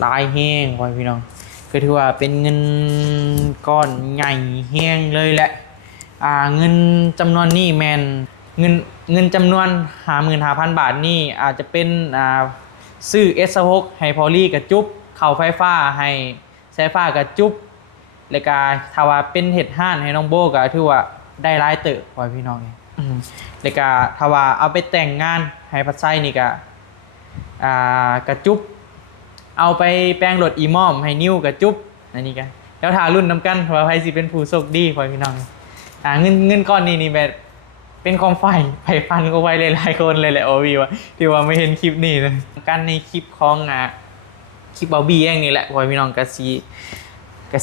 หลายแห้งพ่อพี่น้องก็ถือว่าเป็นเงินก้อนใหญ่แห้งเลยแหละเงินจำนวนนี้แมนเงินเงินจำนวน55,000 บาทนี่อาจจะเป็นซื้อ S6 ให้พอลี่กับจุ๊บเข่าไฟฟ้าให้สายฟ้ากับจุ๊บแล้วก็ถ้าว่าเป็นเห็ดห่านให้น้องโบก็ถือว่าได้รายเติบพ่อพี่น้องแล้วก็ถ้าว่าเอาไปแต่งงานให้พัดไส้นี่ก็กระจุ๊บเอาไปแปลงรถอีมอมให้นิ้วกระจุ๊บอันนี้กันแล้วทารุ่นน้ำกันว่าใครสิเป็นผู้โชคดีพ่อพี่น้องเงินก้อนนี้นี่แบบเป็นความใฝ่ฝันก็ไว้หลายๆคนเลยแหละโอวีว่าที่ว่าไม่เห็นคลิปนี้เลยกันในคลิปของคลิปเบาบี้เองนี่แหละพ่อพี่น้องกะ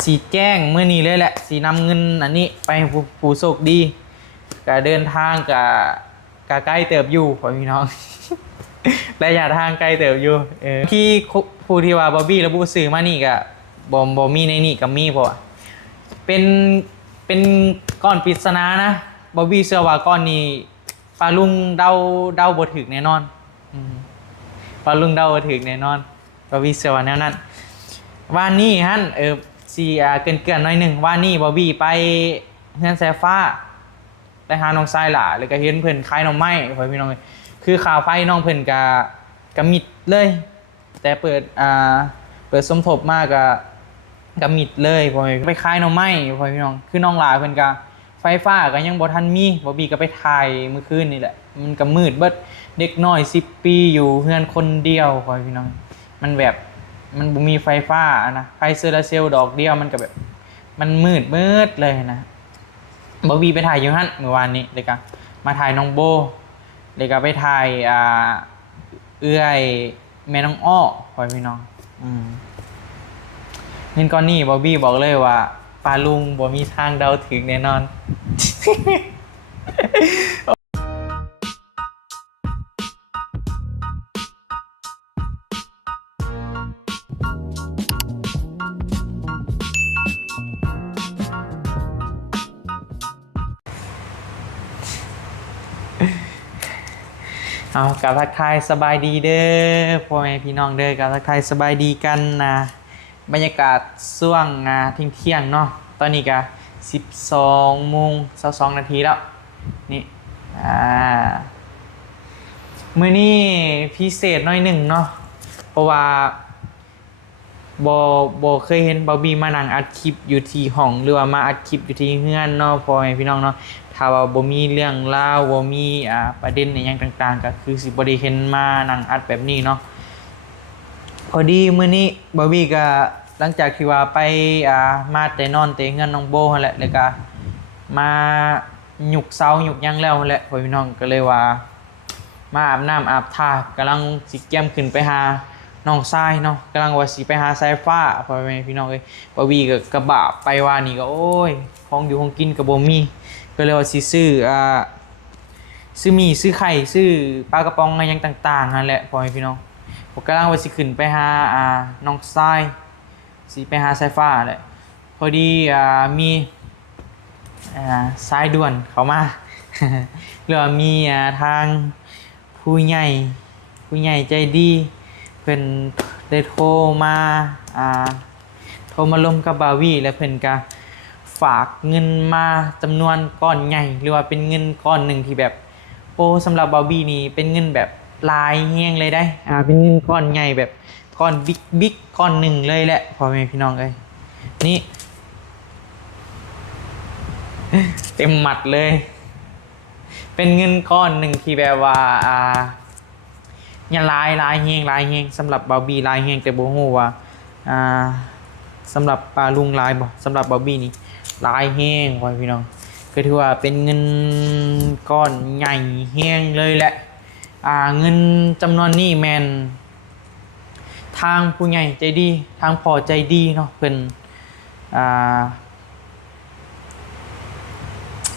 สีแจ้งเมื่อนี้เลยแหละสีนำเงินอันนี้ไปผู้โชคดีก็เดินทางกับใกล้เติบอยู่พ่อพี่น้องระยะทางไกลเติบอยู่ที่ผู้ที่ว่าบอบบี้ระบุสื่อมานี่กับบอมีในนี่กับมีเพราะเป็นก้อนปริศนานะบอบบี้เชื่อว่าก้อนนี้ปลาลุงเดาบ่ถึกแน่นอนปลาลุงเดาบ่ถึกแน่นอนบอบบี้เชื่อว่าแนวนั้นว่านี่ฮั่นสีเกินหน่อยหนึ่งว่านี่บอบบี้ไปเฮือนแซฟ้าไปหาน้องทรายหล่ะแล้วก็เห็นเพิ่นคล้ายน้องไม้พ่อพี่น้องคือข่าวไฟน้องเพิ่นกะมิดเลยแต่เปิดสมทบมากกะมิดเลยพ่อไปคล้ายน้องไม้พ่อพี่น้องคือน้องหลาเพิ่นกะไฟฟ้าก็ยังบ่ทันมีบ่บีก็ไปถ่ายเมื่อคืนนี่แหละมันก็มืดเบิดเด็กน้อย10 ปีอยู่เฮือนคนเดียวพ่อพี่น้องมันแบบมันบ่มีไฟฟ้านะไฟโซลาร์เซลล์ดอกเดียวมันก็แบบมันมืดเลยนะบ่บีไปถ่ายอยู่หั่นเมื่อวานนี้เลยก็มาถ่ายน้องโบเด็กก็ไปถ่ายเอื้อยแม่น้องอ้อพ่อพี่น้องเงินก้อนนี้บอบบี้บอกเลยว่าปลาลุงบ่มีทางเดาถึงแน่นอน เอากับทักทายสบายดีเด้อพ่อแม่พี่น้องเด้อกับทักทายสบายดีกันนะบรรยากาศช่วงเที่ยงเนาะตอนนี้ก็12:22 นาทีแล้วนี่มื้อนี้พิเศษหน่อยหนึ่งเนาะเพราะว่าบเคยเห็นบอบบี้มานั่งอัดคลิปอยู่ที่ห้องหรือว่ามาอัดคลิปอยู่ที่เฮือนเนาะพ่อแม่พี่น้องเนาะถ้าว่าบ่มีเรื่องราวบ่มีประเด็นในอย่างต่างๆก็คือสิบ่ได้เห็นมานั่งอัดแบบนี้เนาะพอดีมื้อนี้บอบบี้ก็หลังจากที่ว่าไปมาแต่นอนแต่เฮือนน้องโบนั่นแหละแล้วก็มาหยุกเซาหยุกหยังแล้วนั่นแหละพ่อพี่น้องก็เลยว่ามาอาบน้ำอาบท่ากำลังสิแก้มขึ้นไปหาน้องทรายเนาะกำลังว่าสิไปหาสายฟ้าพ่อแม่พี่น้องเลยบอบบี้ก็กระบะไปว่านี่ก็โอ้ยของอยู่ของกินก็บ่มีก็เลยว่าสิซื้อหมี่ซื้อไข่ซื้อปลากระป๋องอะไรอย่างต่างๆนั่นแหละพ่อแม่พี่น้องผมกำลังว่าสิขึ้นไปหาน้องทรายสิไปหาสายฟ้าแหละพอดีมีสายด่วนเข้ามา หรือว่ามีทางผู้ใหญ่ใจดีเพิ่นได้โทรมาลมกับบาวี่และเพิ่นก็ฝากเงินมาจำนวนก้อนใหญ่หรือว่าเป็นเงินก้อนหนึ่งที่แบบโอ้สำหรับบาวี่นี่เป็นเงินแบบลายแห้งเลยได้เป็นเงินก้อนใหญ่แบบก้อนบิ๊กก้อนหนึ่งเลยแหละพ่อแม่พี่น้องเอ้ยนี่ เต็มหมัดเลยเป็นเงินก้อนหนึ่งที่แบบว่าเนี่ยลายแห้งสำหรับบาร์บี้ลายแห้งแต่บ่ฮู้ว่าสำหรับปลาลุงลายบ่สำหรับบาร์บี้นี่ลายแห้งพ่อพี่น้องก็ถือว่าเป็นเงินก้อนใหญ่แห้งเลยแหละเงินจำนวนนี้แมนทางผู้ใหญ่ใจดีทางพ่อใจดีเนาะเพิ่น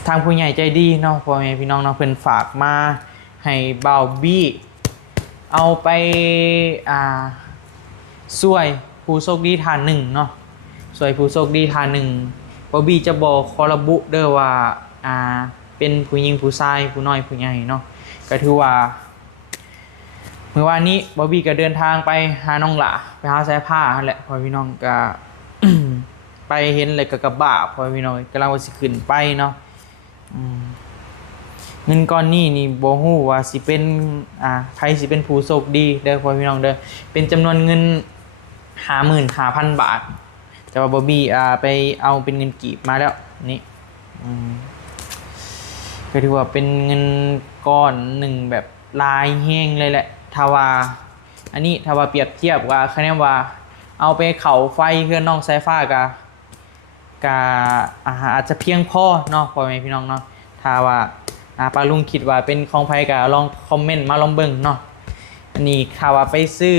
ทางผู้ใหญ่ใจดีเนาะพ่อแม่พี่น้องเนาะเพิ่นฝากมาให้บ่าวบี้เอาไปช่วยผู้โชคดีท่านหนึ่งเนาะช่วยผู้โชคดีท่านหนึ่งบ่าวบี้จะบอกขอระบุเด้อว่าเป็นผู้หญิงผู้ชายผู้น้อยผู้ใหญ่เนาะก็ถือว่า เมื่อวานนี้บอบบี้ก็เดินทางไปหาน้องหล่าไปหาสายผ้านั่นแหละพอพี่น้องก็ ไปเห็นเลยก็กระบะพอพี่น้องกำลังว่าสิขึ้นไปเนาะเงินก้อนนี้นี่บ่ฮู้ว่าสิเป็นใครสิเป็นผู้โชคดีเด้อพอพี่น้องเด้อเป็นจำนวนเงิน 55,000 บาทแต่ว่าบอบบี้ไปเอาเป็นเงินกีบมาแล้วนี่ก็ถือว่าเป็นเงินก้อนหนึ่งแบบลายแห้งเลยแหละถ้าว่าอันนี้ถ้าว่าเปรียบเทียบว่าคะแนนว่าเอาไปเข่าไฟเพื่อนน้องสายฟ้ากะอาจจะเพียงพอเนาะพ่อแม่พี่น้องเนาะถ้าว่าปาลุงคิดว่าเป็นของไผกะลองคอมเมนต์มาลองเบิ่งเนาะอันนี้ถ้าว่าไปซื้อ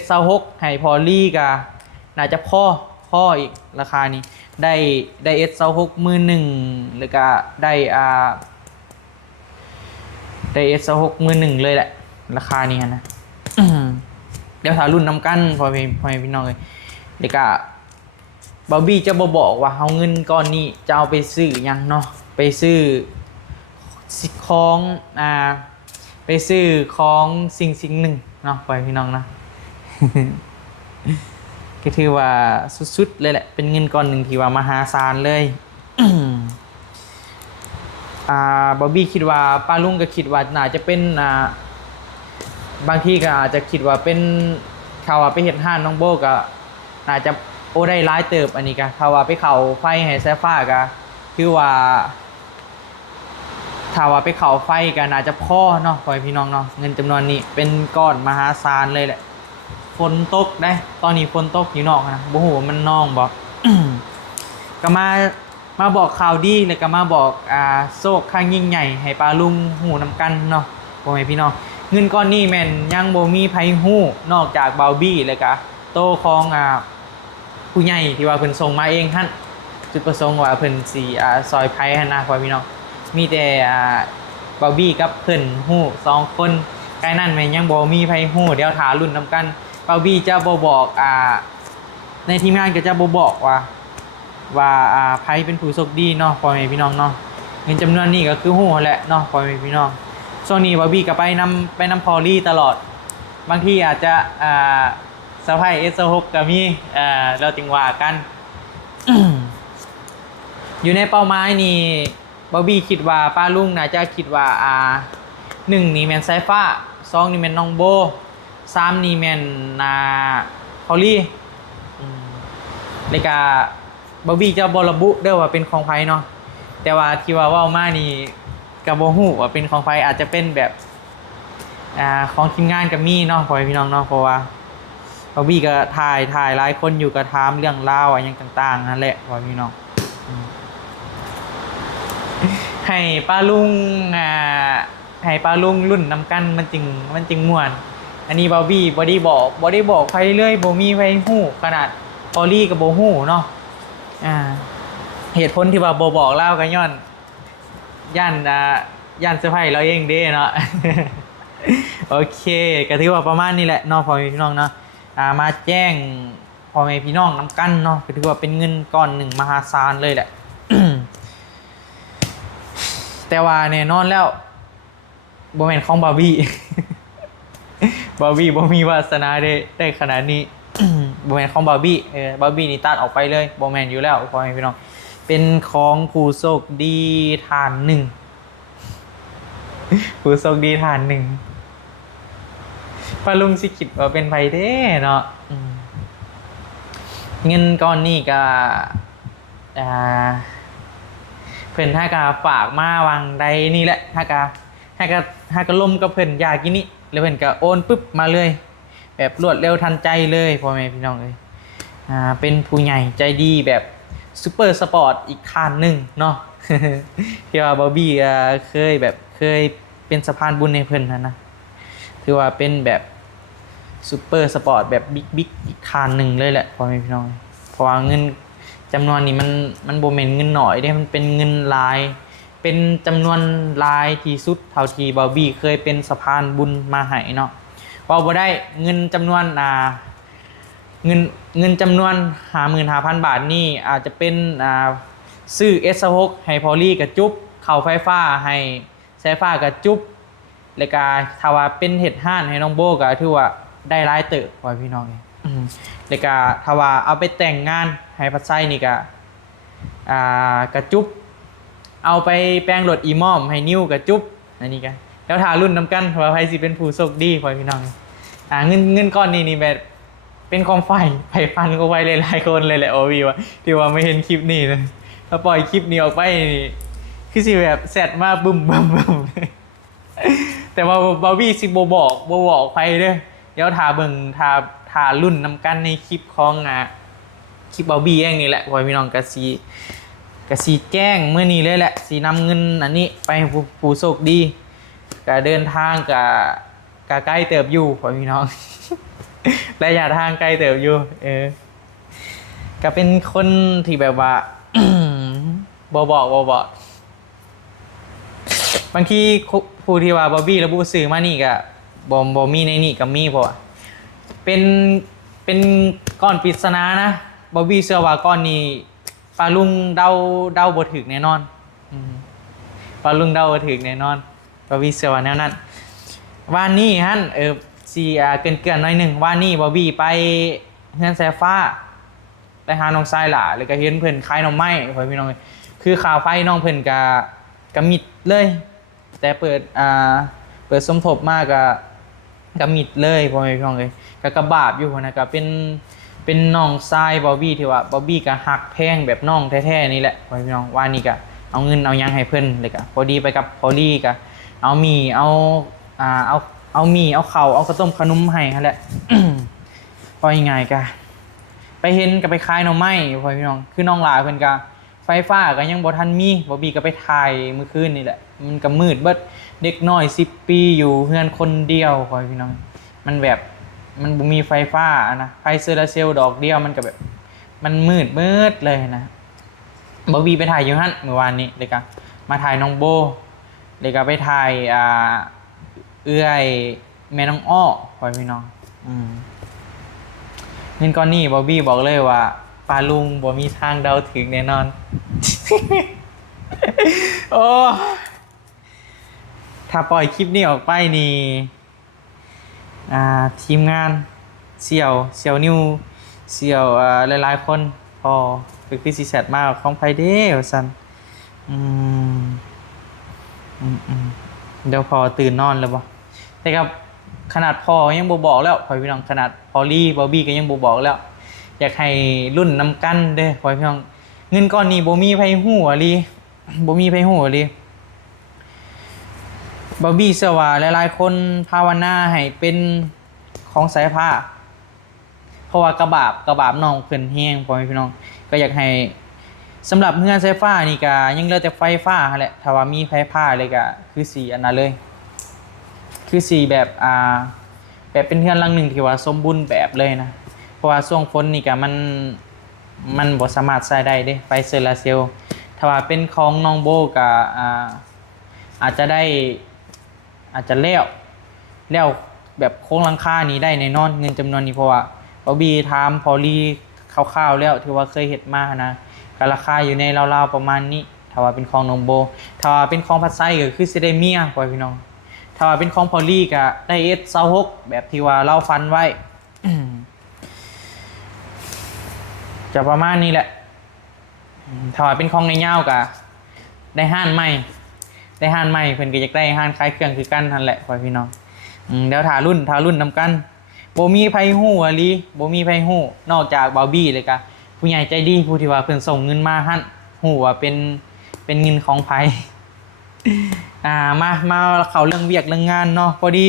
S26 ให้พอลี่กะน่าจะพ่ออีกราคานี้ได้ S26 มือหนึ่งหรือก็ได้ S26 มือหนึ่งเลยแหละราคานี้นะ เดี๋ยวถ้ารุ่นนำกันพอพี่น้องเลยเด็กอะบอบบี้จะบอกว่าเอาเงินก้อนนี้จะเอาไปซื้อยังเนาะไปซื้อของไปซื้อของสิ่งหนึ่งเนาะพี่น้องนะ ก็ถือว่าสุดๆเลยแหละเป็นเงินก้อนหนึ่งที่ว่ามหาศาลเลย บอบบี้คิดว่าป้าลุงก็คิดว่าน่าจะเป็นบางทีก็อาจจะคิดว่าเป็นเขาว่าไปเห็นห้านน้องโบก็อาจจะโอ้ได้ร้ายเติบอันนี้ก็เขาว่าไปเข่าไฟให้แซฟ้าก็คือว่าถ้าว่าไปเข่าไฟก็น่าจะพ่อเนาะพี่น้องเนาะเงินจำนวนนี้เป็นก้อนมหาศาลเลยแหละฝนตกได้ตอนนี้ฝนตกอยู่นอกนะบ่ฮู้ว่ามันน้องบอก ก็มาบอกข่าวดีเลยก็มาบอกโชคข้างยิ่งใหญ่ให้ปลาลุงหูนำกันเนาะพ่อแม่พี่น้องเงินก้อนนี้แม่นยังบ่มีไผฮู้นอกจากเบาบี้เลยก็โตของผู้ใหญ่ที่ว่าเพิ่นส่งมาเองหั่นจุดประสงค์ว่าเพิ่นสิซอยไผหั่นนะพ่อแม่พี่น้องมีแต่เบาบี้กับเพิ่นฮู้2คนใกล้นั้นแม่นยังบ่มีไผฮู้เดี๋ยวท่ารุ่นนำกันเบาบี้จะบ่บอกในทีมงานก็จะบ่บอกว่าไผเป็นผู้โชคดีเนาะพ่อแม่พี่น้องเนาะเงินจำนวนนี้ก็คือฮู้แหละเนาะพ่อแม่พี่น้องช่วงนี้บอบบี้ก็ไปนำพอลี่ตลอดบางทีอาจจะสะพาย S6 ก็มีเราจึงว่ากัน อยู่ในเป้าหมายนี่บอบบี้คิดว่าป้าลุงน่าจะคิดว่า1นี่แม่นสายฟ้า2นี่แม่นน้องโบ3นี่แม่นพอลี่แล้วก็บอบบี้จะบ่ระบุเด้อว่าเป็นของไผเนาะแต่ว่าที่ว่าเว้ามานี่ก็บ่ฮู้ว่าเป็นของไผอาจจะเป็นแบบของทีมงานก็มีเนาะพ่อพี่น้องเนาะเพราะว่าบอบบี้ก็ถ่ายหลายคนอยู่ก็ถามเรื่องราวอะไรอย่างต่างๆนั่นแหละพ่อพี่น้องให้ป้าลุงรุ่นนำกันมันจริงม่วนอันนี้บอบบี้บ่ได้บอกใครเลยบ่มีใครฮู้ขนาดพอลี่ก็บ่ฮู้เนาะเหตุผลที่ว่าบ่บอกเล่ากันย้อนย่านเซอร์ไพรส์เราเองเด้เนาะ โอเคก็ถือว่าประมาณนี้แหละเนาะพ่อแม่พี่น้องเนาะมาแจ้งพ่อแม่พี่น้องนำกันเนาะก็ถือว่าเป็นเงินก้อนหนึ่งมหาศาลเลยแหละ แต่ว่าแน่นอนแล้วบ่แม่นของบาร์บี้ บาร์บี้บ่มีวาสนาได้ขนาดนี้ บ่แม่นของบาร์บี้บาร์บี้นี่ตัดออกไปเลยบ่แม่นอยู่แล้วพ่อแม่พี่น้องเป็นของผู้โชคดีท่านหนึ่ง ผู้โชคดีท่านหนึ่งป้าลุงสิคิดว่าเป็นไผเด้เนาะเงินก้อนนี้ก็เพิ่นถ้ากาฝากมาวางใดนี่แหละถ้ากาล่มกับเพิ่นอยากกินนี่แล้วเพิ่นก็โอนปึ๊บมาเลยแบบรวดเร็วทันใจเลยพ่อแม่พี่น้องเอ้ยเป็นผู้ใหญ่ใจดีแบบซุปเปอร์สปอร์ตอีกท่านหนึ่งเนาะ ที่ว่าบอบบี้เคยเป็นสะพานบุญในเพิ่นนะถือว่าเป็นแบบซุปเปอร์สปอร์ตแบบบิ๊กอีกท่านหนึ่งเลยแหละพ่อแม่พี่น้องเพราะว่าเงินจำนวนนี้มันโบเมนเงินหน่อยได้มันเป็นเงินลายเป็นจำนวนลายที่สุดเท่าที่บอบบี้เคยเป็นสะพานบุญมาให้เนาะว่าบ่ได้เงินจำนวนเงินจำนวน 55,000 บาทนี่อาจจะเป็นซื้อ S6 ให้พอลี่กับจุ๊บเข่าไฟฟ้าให้สายฟ้ากับจุ๊บ แล้วก็ถ้าว่าเป็นเห็ดห่านให้น้องโบก็ถือว่าได้หลายเติบพ่อพี่น้องแล้วก็ถ้าว่าเอาไปแต่งงานให้พัดไส้นี่ก็กระจุบเอาไปแปลงรถอีมอมให้นิ้วกระจุบอันนี้กันแล้วทารุ่นน้ำกันว่าใครสิเป็นผู้โชคดีพ่อพี่น้องเงินก้อนนี้นี่แบบเป็นของไฟฟันก็ไว้หลายๆคนเลยแหละโอวีว่าที่ว่าไม่เห็นคลิปนี้นะถ้าปล่อยคลิปนี้ออกไปนี่คือสิแบบแซดมากบึ้มแต่ว่าบาวี่สิบอกไปเด้อเดี๋ยวทาเบิ่งทารุ่นน้ำกันในคลิปของคลิปบาวี่เองนี่แหละพ่อพี่น้องกะสีแจ้งเมื่อนี้เลยแหละสีนำเงินอันนี้ไปผู้โชคดีกะเดินทางกะใกล้เติบอยู่พ่อพี่น้อง ระยะทางใกล้เติบอยู่ก็เป็นคนที่แบบว่า บอกบางทีผู้ที่ว่าบอบบี้ระบุสื่อมานี่ก็บอมีในนี่กับมีเพราะว่าเป็นก้อนปริศนานะบอบบี้เชื่อว่าก้อนนี้ปลาลุงเดาบ่ถึกแน่นอนปลาลุงเดาบ่ถึกแน่นอนบอบบี้เชื่อว่าแนวนั้นวันนี้ฮะสีเกินหน่อยหนึ่งว่านี่บอบบี้ไปเฮือนแซฟ้าไปหาน้องทรายหล่ะแล้วก็เห็นเพิ่นคล้ายน้องไม้พ่อพี่น้องคือข่าวไฟน้องเพิ่นกะมิดเลยแต่เปิดสมทบมากกะมิดเลยพ่อพี่น้องเลยกะบาปอยู่นะก็เป็นน้องทรายบอบบี้ที่ว่าบอบบี้ก็ฮักแพงแบบน้องแท้ๆนี่แหละพ่อพี่น้องว่านี่ก็เอาเงินเอายังให้เพิ่นเลยก็พอดีไปกับพอลี่ก็เอามีเอามีเอาเข่าเอากระต้มขนมให้ฮะแหละ พอยังไงกะไปเห็นกับไปคลายน้องไม้พอพี่น้องคือน้องหลาเพิ่นกะไฟฟ้าก็ยังบ่ทันมีบ่บีก็ไปถ่ายเมื่อคืนนี่แหละมันก็มืดเบิดเด็กน้อย10 ปีอยู่เฮือนคนเดียวพอพี่น้องมันแบบมันบ่มีไฟฟ้านะไฟโซลาร์เซลล์ดอกเดียวมันก็แบบมันมืดเลยนะบ่บีไปถ่ายอยู่หั่นเมื่อวานนี้เลยกะมาถ่ายน้องโบเลยกะไปถ่ายเอื้อยแม่น้องอ้อพอพี่น้องเงินก้อนนี้บอบบี้บอกเลยว่าปลาลุงบ่มีทางเดาถึงแน่นอน โอ้ถ้าปล่อยคลิปนี้ออกไปนี่ทีมงานเสี่ยวนิวเสี่ยวหลายๆคนพอคือซีแซดมากของไพเดลสันเดี๋ยวพอตื่นนอนแล้วบ่แต่กับขนาดพอยังบอกแล้วพอพี่น้องขนาดพอลี่บอบบี้ก็ยังบอกแล้วอยากให้รุ่นนำกันเด้อพอพี่น้องเงินก้อนนี้บ่มีไผฮู้อะลีบ่มีไผฮู้อะลีบอบบี้เชื่อว่าหลายๆคนภาวนาให้เป็นของสายผ้าเพราะว่ากระบาบน้องเพิ่นแห้งพอพี่น้องก็อยากให้สำหรับเฮือนไฟฟ้านี่ก็ยังเหลือแต่ไฟฟ้าแหละถ้าว่ามีไฟฟ้าเลยก็คือสีอันนั้นเลยคือสีแบบเป็นเฮือนหลังหนึ่งที่ว่าสมบูรณ์แบบเลยนะเพราะว่าช่วงฝนนี่ก็มันบ่สามารถใช้ได้เด้ไฟโซลาร์เซลล์ถ้าว่าเป็นของน้องโบก็อาจจะแล้วแบบโค้งหลังคานี้ได้แน่นอนเงินจำนวนนี้เพราะว่าบอบบี้ถามพอลี่คร่าวๆแล้วที่ว่าเคยเฮ็ดมานะก็ราคาอยู่ในราวๆประมาณนี้ถ้าว่าเป็นของน้องโบถ้าว่าเป็นของพัดไส้ก็คือสิได้เมียพ่อพี่น้องถ้าว่าเป็นของพอลี่ก็ได้S26แบบที่ว่าเราฟันไว้ จะประมาณนี้แหละถ้าว่าเป็นของในเงาก็ได้ห้านใหม่เพิ่นก็อยากได้ห้านขายเครื่องคือกันนั่นแหละพ่อพี่น้องเดี๋ยวถารุ่นนำกันบ่มีไผฮู้อะลีบ่มีไผฮู้นอกจากบาร์บี้เลยก็ผู้ใหญ่ใจดีผู้ที่ว่าเพิ่นส่งเงินมาหั่นฮู้ว่าเป็นเงินของไผ มาเข้าเรื่องเวียกเรื่องงานเนาะพอดี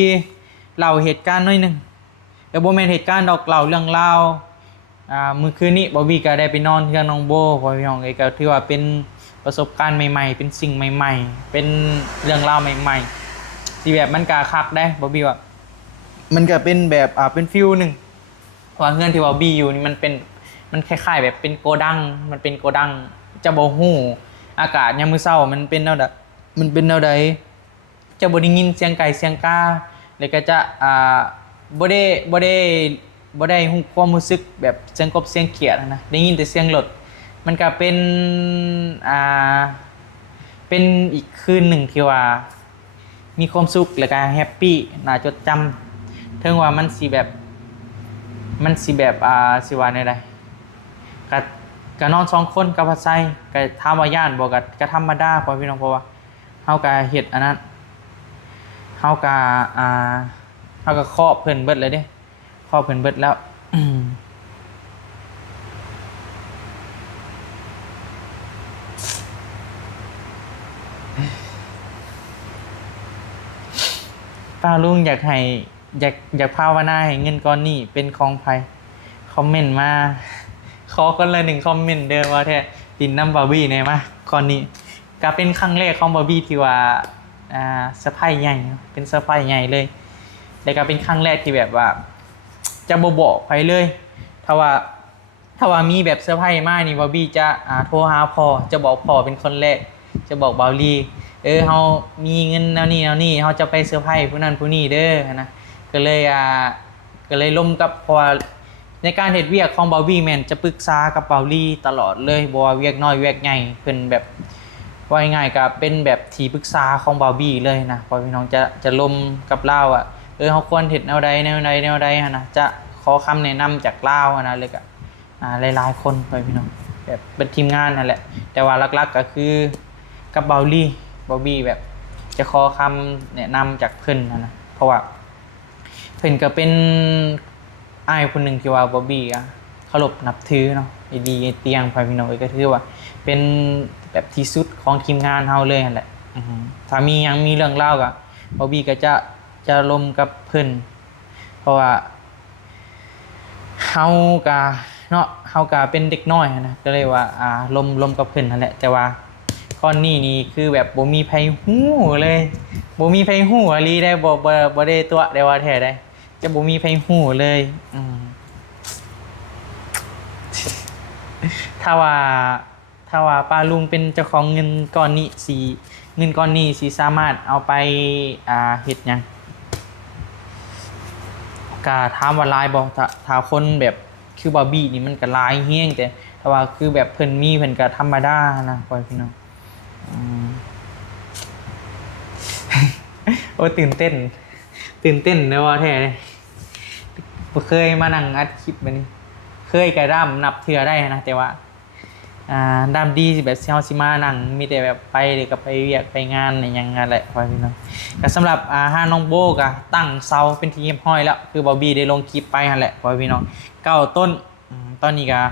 เล่าเหตุการณ์หน่อยนึงแต่บ่แม่นเหตุการณ์ดอกเล่าเรื่องราวมื้อคืนนี้บอบบี้ก็ได้ไปนอนเฮือนน้องโบพ่อพี่น้องก็ถือว่าเป็นประสบการณ์ใหม่ๆเป็นสิ่งใหม่ๆเป็นเรื่องราวใหม่ๆที่แบบมันก็คักได้บอบบี้ว่ามันก็เป็นแบบเป็นฟิลนึงว่าเฮือนที่บอบบี้อยู่นี่มันคล้ายๆแบบเป็นโกดังมันเป็นโกดังจะบ่ฮู้อากาศยามมื้อเช้ามันเป็นแนวใดจะบ่ได้ยินเสียงไก่เสียงกาแล้วก็จะบ่ได้ฮู้ความรู้สึกแบบเสียงกบเสียงเขียดนะได้ยินแต่เสียงรถมันก็เป็นอีกคืนหนึ่งที่ว่า มีความสุขแล้วก็แฮปปี้น่าจดจำถึงว่ามันสิแบบสิว่าในใดก็ก็นอน2คนกับพัดไส้ก็ถามว่าย่านบ่ก็ธรรมดาพ่อพี่น้องเพราะว่าเฮาก็เฮ็ดอันนั้นเฮาก็ครอบเพิ่นเบิดเลยเด้ครอบเพิ่นเบิดแล้วป้าลุงอยากให้อยากภาวนาให้เงินก้อนนี้เป็นของไผคอมเมนต์มาขอคนละ1คอมเมนต์เด้อว่าแท้ดินน้ำบาร์บี้แน่มาก่อนนี้ก็เป็นครั้งแรกของบาร์บี้ที่ว่าเซอร์ไพรส์ใหญ่เป็นเซอร์ไพรส์ใหญ่เลยแล้วก็เป็นครั้งแรกที่แบบว่าจะบ่บอกไผเลยถ้าว่ามีแบบเซอร์ไพรส์มากนี่บาร์บี้จะโทรหาพ่อจะบอกพ่อเป็นคนแรกจะบอกบาร์บี้เฮามีเงินแนวนี้เฮาจะไปเซอร์ไพรส์ผู้นั้นผู้นี้เด้อนะก็เลยล่มกับพอในการเฮ็ดเวียกของบาร์บี้แม่นจะปรึกษากับบาร์บี้ตลอดเลยบ่ว่าเวียกน้อยเวียกใหญ่เพิ่นแบบว่าง่ายๆก็เป็นแบบที่ปรึกษาของบาร์บี้เลยนะพอพี่น้องจะล่มกับลาวเฮาควรเฮ็ดแนวใดหั่นนะจะขอคำแนะนำจากลาวนะเลยก็หลายๆคนไปพี่น้องแบบเป็นทีมงานนั่นแหละแต่ว่าหลักๆก็คือกับบาร์บี้แบบจะขอคำแนะนำจากเพิ่นนะเพราะว่าเพิ่นก็เป็นอ้ายคนหนึ่งที่ว่าบอบบี้เคารพนับถือเนาะดีเตียงไปพี่น้องก็ถือว่าเป็นแบบที่สุดของทีมงานเฮาเลยนั่นแหละถ้ามีเรื่องเล่ากับบอบบี้ก็จะลมกับเพิ่นเพราะว่าเฮากะเนาะเฮากะเป็นเด็กน้อยนะก็เลยว่าลมกับเพิ่นนั่นแหละแต่ว่าก้อนนี้นี่คือแบบบ่มีไผฮู้เลยบ่มีไผฮู้อะลีได้บ่ได้ตัวได้ว่าแท้ได้จะบ่มีไผฮู้เลยถ้าว่าป้าลุงเป็นเจ้าของเงินก้อนนี้สิสามารถเอาไปเฮ็ดหยังก็ถามว่าหลายบ่ถ้าคนแบบคือบาร์บี้นี่มันก็หลายแฮงแต่ถ้าว่าคือแบบเพิ่นก็ธรรมดานะพ่อพี่น้องโอ้ตื่นเต้นเด้อว่าแท้เลยบ่เคยมานั่งอัดคลิปแบบนี้เคยกะด้นับเทื่อได้นะแต่ว่าด้ามดีสิแบบเฮาสิมานั่งมีแต่แบบไปเลยก็ไปเวียกไปงานอะไรอย่างนั้นแหละพ่อพี่น้องก็สำหรับห้าน้องโบก็ตั้งเสาเป็นที่เรียบร้อยแล้วคือบอบบี้ได้ลงคลิปไปนั่นแหละพ่อพี่น้อง9ต้นตอนนี้ก็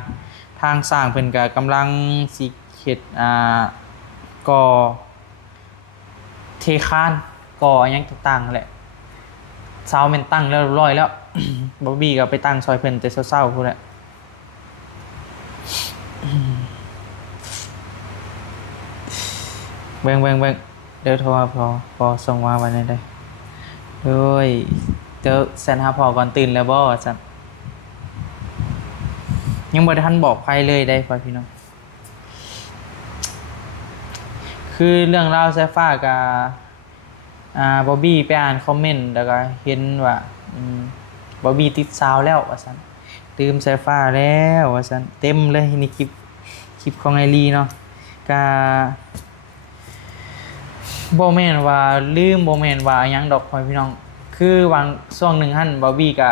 ทางสร้างเพิ่นก็กำลังสิเฮ็ดก่อเทคานก่อหยังต่างๆแหละเสามันตั้งแล้วเรียบร้อยแล้ว บอบบี้ก็ไปตั้งซอยเพิ่นแต่เช้าๆพู้นแหละเบิ่งเดี๋ยวโทรหาพอส่งมาวันนี้ได้เฮ้ยเดี๋ยวแซนหาพอก่อนตื่นแล้วบ่ซั่นยังบ่ทันบอกใครเลยได้พ่อพี่น้องคือเรื่องราวไซฟ้ากับบอบบี้ไปอ่านคอมเมนต์แล้วก็เห็นว่าบอบบี้ติดสาวแล้วว่าซั่นลืมไซฟ้าแล้วว่าซั่นเต็มเลยนี่คลิปของไอรีเนาะก็บ่แม่นว่าลืมบ่แม่นว่าหยังดอกพ่อพี่น้องคือวางช่วงหนึ่งหั่นบอบบี้ก็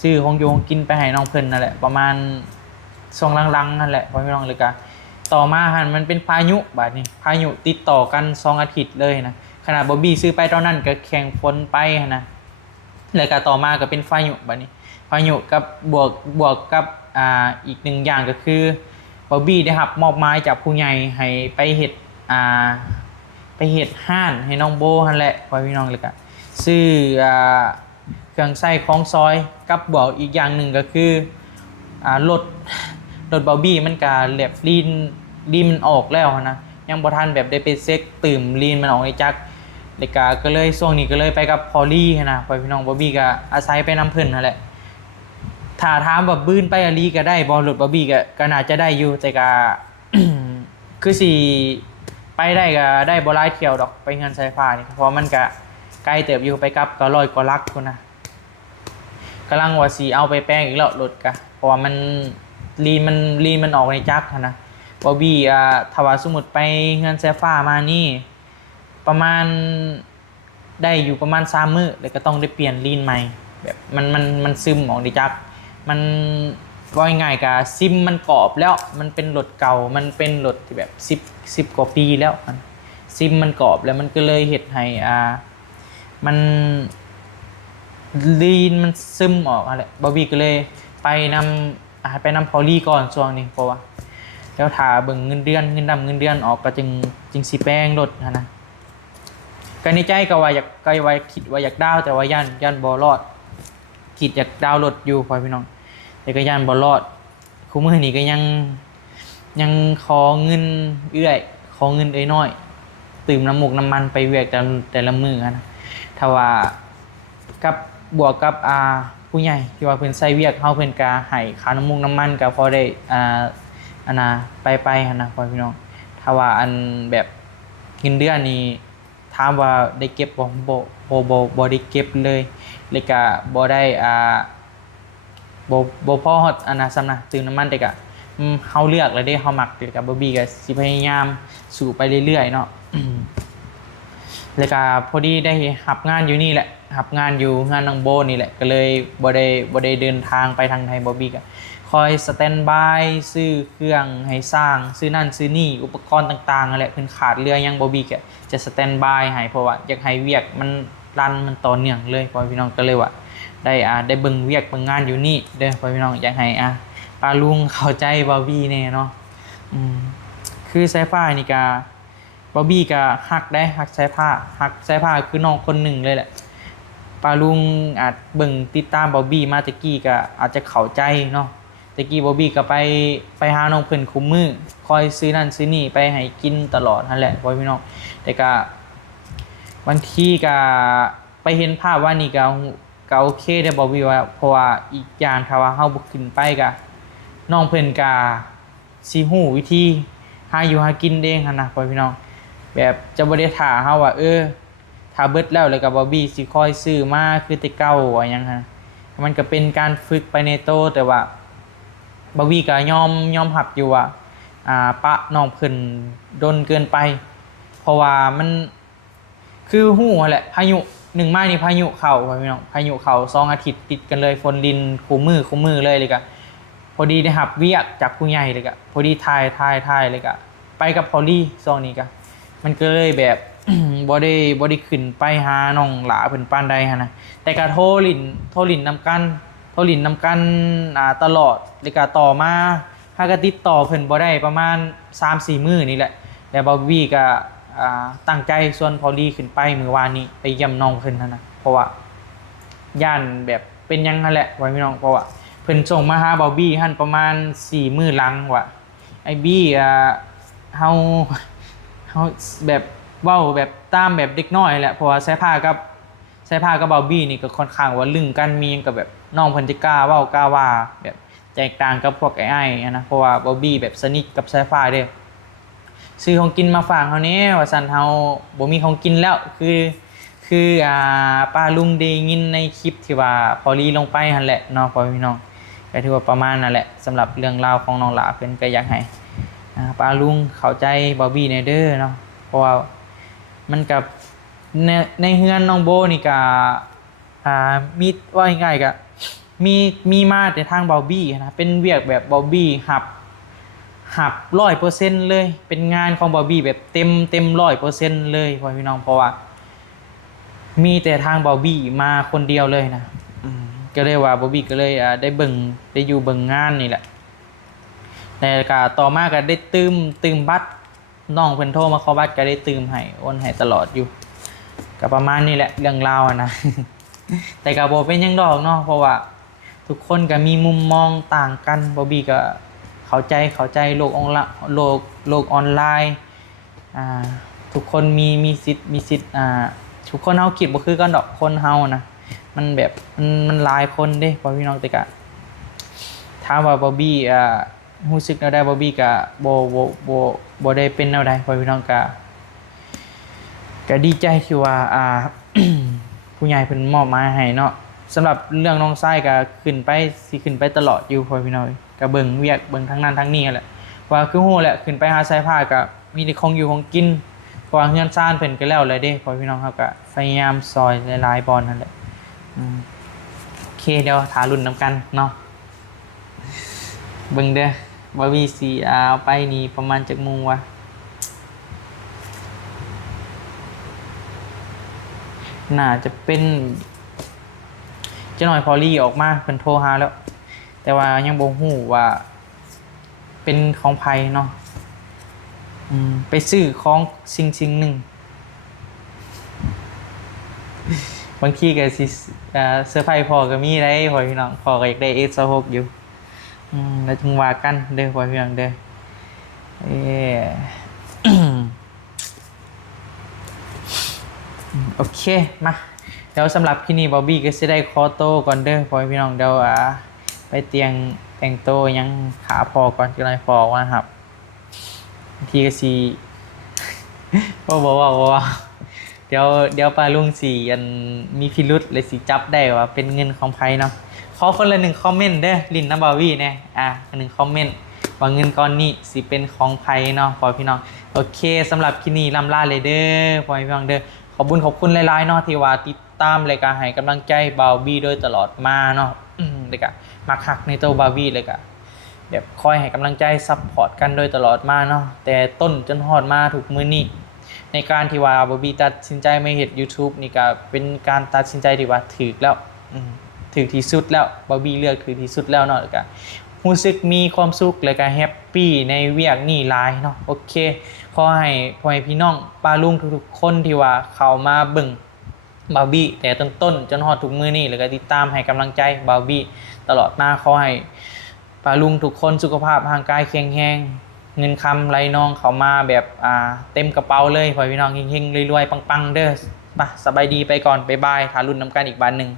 ซื้อของอยู่ของกินไปให้น้องเพิ่นนั่นแหละประมาณช่วงหลังๆนั่นแหละพ่อพี่น้องเลยก็ต่อมาหั่นมันเป็นพายุบาดนี้พายุติดต่อกัน2อาทิตย์เลยนะขนาดบอบบี้ซื้อไปตอนนั้นก็แข่งฝนไปหั่นนะแล้วก็ต่อมาก็เป็นพายุบาดนี้พายุกับบวกกับอีกหนึ่งอย่างก็คือบอบบี้ได้รับมอบหมายจากผู้ใหญ่ให้ไปเฮ็ดห้านให้น้องโบหั่นแหละพ่อพี่น้องเลยก็ซื้อเครื่องใช้ของซอยกับบอกอีกอย่างหนึ่งก็คือรถบาร์บี้มันก็แบบลีนมันออกแล้วนะยังบ่ทันแบบได้ไปเซ็กตื่มลีนมันออกในจักเลยก็เลยช่วงนี้ก็เลยไปกับพอลลี่นะพ่อพี่น้องบาร์บี้ก็อาศัยไปนำเพิ่นนั่นแหละถ้าถามแบบบื้นไปอาลีก็ได้บ่รถบาร์บี้ก็น่าจะได้อยู่แต่ก็ คือสิไปได้ก็ได้บ่หลายเที่ยวดอกไปงานสายฟ้านี่เพราะมันก็ไกลเติบอยู่ไปกับก็100กว่าลักพุ่นนะกำลังว่าสิเอาไปแปลงอีกแล้วรถก็เพราะว่ามันลีนมันออกในจักนะบอบบี้ถ้าว่าสมมุติไปงานสายฟ้ามานี่ประมาณ ได้อยู่ประมาณ3มื้อแล้วก็ต้องได้เปลี่ยนลีนใหม่แบบมันซึมออกดิจักมันว่าง่ายๆกับซิมมันกรอบแล้วมันเป็นรถเก่ามันเป็นรถที่แบบ10กว่าปีแล้วซิมมันกรอบแล้วมันก็เลยเฮ็ดให้มันลีนมันซึมออกอะไรบอบบี้ก็เลยไปนำพอลี่ก่อนช่วงนี้เพราะว่าแล้วถ้าเบิ่งเงินเดือนออกก็จึงสิแป้งรถนะก็ในใจก็ว่าคิดว่าอยากดาวแต่ว่าย่านบ่รอดคิดอยากดาวรถอยู่พ่อพี่น้องแต่ก็ย่านบ่รอดคู่มื้อนี้ก็ยังขอเงินขอเงินน้อยตื่มน้ำมูกน้ำมันไปเวียกแต่ละมื้อนะถ้าว่ากับบวกกับผู้ใหญ่ที่ว่าเพิ่นใส่เวียกเฮาเพิ่นก็ให้ค่าน้ำมูกน้ำมันก็พอได้อันน่ะไปหั่นนะพ่อพี่น้องถ้าว่าอันแบบเงินเดือนนี่ถามว่าได้เก็บบ่ได้เก็บเลยแล้วก็บ่ได้บ่พอฮอดอันน่ะซ้ำนะตื่มน้ำมันแต่ก็เฮาเลือกแล้วเด้เฮามักแล้วก็บ่บี้ก็สิพยายามสู้ไปเรื่อยๆเนาะ แล้วก็พอดีได้รับงานอยู่นี่แหละรับงานอยู่งานน้องโบนี่แหละก็เลยบ่ได้เดินทางไปทางไทยบอบบี้ก็คอยสแตนบายซื้อเครื่องให้สร้างซื้อนั่นซื้อนี่อุปกรณ์ต่างๆนั่นแหละเพิ่นขาดเรือยังบอบบี้ก็จะสแตนบายให้เพราะว่าอยากให้เวียกมันรันมันต่อเนื่องเลยพ่อพี่น้องก็เลยว่าได้เบิ่งเวียกเบิ่งงานอยู่นี่เด้อพ่อพี่น้องอยากให้ป้าลุงเข้าใจบอบบี้แน่เนาะคือสายฟ้านี่ก็บอบบี้ก็ฮักได้ฮักสายผ้าคือน้องคนหนึ่งเลยแหละป้าลุงอาจเบิ่งติดตามบอบบี้มาตะกี้ก็อาจจะเข้าใจเนาะตะกี้บอบบี้ก็ไปหาน้องเพิ่นคุมมือคอยซื้อนั่นซื้อนี่ไปให้กินตลอดนั่นแหละพ่อพี่น้องแต่ก็บางทีก็ไปเห็นภาพว่านี่ก็โอเคได้บอบบี้ว่าเพราะว่าอีกอย่างถ้าว่าเฮาบ่ขึ้นไปก็น้องเพิ่นก็สิฮู้วิธีหาอยู่หากินเองหั่นนะพ่อพี่น้องแบบจะบ่ได้ท่าเฮาว่าถ้าเบิดแล้วก็บอบบี้สิคอยซื้อมาคือแต่เก่าว่าหยังฮะมันก็เป็นการฝึกไปในโตแต่ว่าบอบบี้ก็ยอมรับอยู่ว่าปะน้องเพิ่นดนเกินไปเพราะว่ามันคือฮู้แหละพายุ1มานี่พายุเข้าพ่อพี่น้องพายุเข้า2อาทิตย์ติดกันเลยฝนดินคู่มือเลยก็พอดีได้รับเวียกจากผู้ใหญ่เลยก็พอดีถ่ายเลยก็ไปกับพอลี่ซองนี้ก็มันก็เลยแบบ บ่ได้ขึ้นไปหาน้องหลาเพิ่นปานใดหั่นนะแต่ก็โทรลิ้นนำกันตลอดแล้วก็ต่อมาถ้าก็ติดต่อเพิ่นบ่ได้ประมาณ 3-4 มื้อนี่แหละแล้วบอบบี้ก็ตั้งใจส่วนพอลี่ขึ้นไปมื้อวานนี้ไปเยี่ยมน้องเพิ่นหั่นนะเพราะว่าย่านแบบเป็นหยังนั่นแหละไว้พี่น้องเพราะว่าเพิ่นส่งมาหาบอบบี้หั่นประมาณ4มื้อหลังว่าไอ้บี้เฮาแบบเว้าแบบตามแบบเด็กน้อยแหละเพราะว่าสายผ้ากับบอบบี้นี่ก็ค่อนข้างว่าลึงกันมีกับแบบน้องเพิ่นจะกล้าเว้ากล้าว่าแบบแตกต่างกับพวกไอ้นะเพราะว่าบอบบี้แบบสนิทกับสายผ้าเด้ซื้อของกินมาฝากเฮาแน่ว่าซั่นเฮาบ่มีของกินแล้วคือป้าลุงได้ยินในคลิปที่ว่าพอลีลงไปหั่นแหละเนาะพ่อพี่น้องก็ถือว่าประมาณนั่นแหละสำหรับเรื่องราวของน้องหลาเพิ่นก็อยากให้ป้าลุงเข้าใจบอบบี้แน่เด้อเนาะเพราะว่ามันกับในเฮือนน้องโบนี่ก็มีว่าง่ายๆก็มีมาแต่ทางบอบบี้นะเป็นเวียกแบบบอบบี้หับ 100% เลยเป็นงานของบอบบี้แบบเต็ม 100% เลยพ่อพี่น้องเพราะว่ามีแต่ทางบอบบี้มาคนเดียวเลยนะก็เลยว่าบอบบี้ก็เลยได้อยู่เบิ่งงานนี่แหละแต่ก็ต่อมาก็ได้ตืมบัตรน้องเพิ่นโทรมาขอบัตรก็ได้ตืมให้โอนให้ตลอดอยู่ก็ประมาณนี้แหละเรื่องราวนะ แต่ก็บ่เป็นหยังดอกเนาะเพราะว่าทุกคนก็มีมุมมองต่างกันบอบบี้ก็เข้าใจโลกออนไลน์ทุกคนมีสิทธิ์ทุกคนเฮาคิดบ่คือกันดอกคนเฮานะมันแบบมันหลายคนเด้พ่อพี่น้องแต่ก็ถามว่าบอบบี้รู้สึกแนวใดบอบบี้ก็บ่ได้เป็นแนวใดพ่อพี่น้องก็ดีใจที่ว่าผู้ใหญ่เพิ่นมอบหมายให้เนาะสำหรับเรื่องน้องชายก็ขึ้นไปตลอดอยู่พ่อพี่น้องก็เบิ่งเวียกเบิ่งทั้งนั้นทั้งนี้แหละว่าคือฮู้แหละขึ้นไปหาสายผ้าก็มีแต่ของอยู่ของกิน เพราะว่าเฮือนซ่านเพิ่นก็แล้วเลยเด้พอพี่น้องเขาก็พยายามซอยหลายๆบอลนั่นแหละโอเคเดี๋ยวถารุ่นน้ำกันเนาะเบิ่งเด้อบาวีซีเอาไปนี่ประมาณจักโมงวะน่าจะเป็นเจ้าหน่อยพอลี่ออกมาเพิ่นโทรหาแล้วแต่ว่ายังบ่ฮู้ว่าเป็นของไผเนาะไปซื้อของสิ่งหนึ่งบางทีก็สิเซอร์ไพรส์พ่อก็มีได้พ่อพี่น้องพ่อก็อยากได้ S26 อยู่แล้วจึงว่ากันเด้อพ่อพี่น้องเด้อเออ โอเคมาเดี๋ยวสำหรับที่นี่บอบบี้ก็จะได้คอโต้ก่อนเด้อพ่อพี่น้องเดี๋ยวไปเตียงแต่งโต้ยังขาพอก่อนจะได้พอว่าครับทีก็สีพ่อบอกว่าเดี๋ยวปลาลุงสีอันมีพิรุษเลยสีจับได้ว่าเป็นเงินของไพ่เนาะขอคนละ1 คอมเมนต์เด้อลินน้ำบาวี่เนี่ย1 คอมเมนต์ว่าเงินก้อนนี้สิเป็นของไพ่เนาะพ่อพี่น้องโอเคสำหรับที่นี่ลำลาเลยเด้อพ่อพี่น้องเด้อขอบคุณหลายๆเนาะที่ว่าติดตามรายการให้กำลังใจบาวี่โดยตลอดมาเนาะเลยกะมาคักในตัวบาวี่เลยกะแบบคอยให้กำลังใจซัพพอร์ตกันโดยตลอดมาเนาะแต่ต้นจนฮอดมาถูกมือนี้ในการที่ว่าบาวี่ตัดสินใจไม่เฮ็ด YouTube นี่ก็เป็นการตัดสินใจที่ว่าถูกแล้วถูกที่สุดแล้วบาวี่เลือกถูกที่สุดแล้วเนาะเลยกะรู้สึกมีความสุขเลยกะแฮปปี้ในเวียกนี่หลายเนาะโอเคขอให้พ่อแม่พี่น้องป้าลุงทุกๆคนที่ว่าเข้ามาเบิ่งบาวี่แต่ต้นจนฮอดทุกมื้อนี้แล้วก็ติดตามให้กำลังใจบาวี่ตลอดมาขอให้ป้าลุงทุกคนสุขภาพร่างกายแข็งแรงเงินคำไหลนองเข้ามาแบบเต็มกระเป๋าเลยพ่อพี่น้องเฮงๆรวยๆปังๆเด้อไปสบายดีไปก่อนบ๊ายบายหารุ่นน้ำกันอีกบานหนึ่ง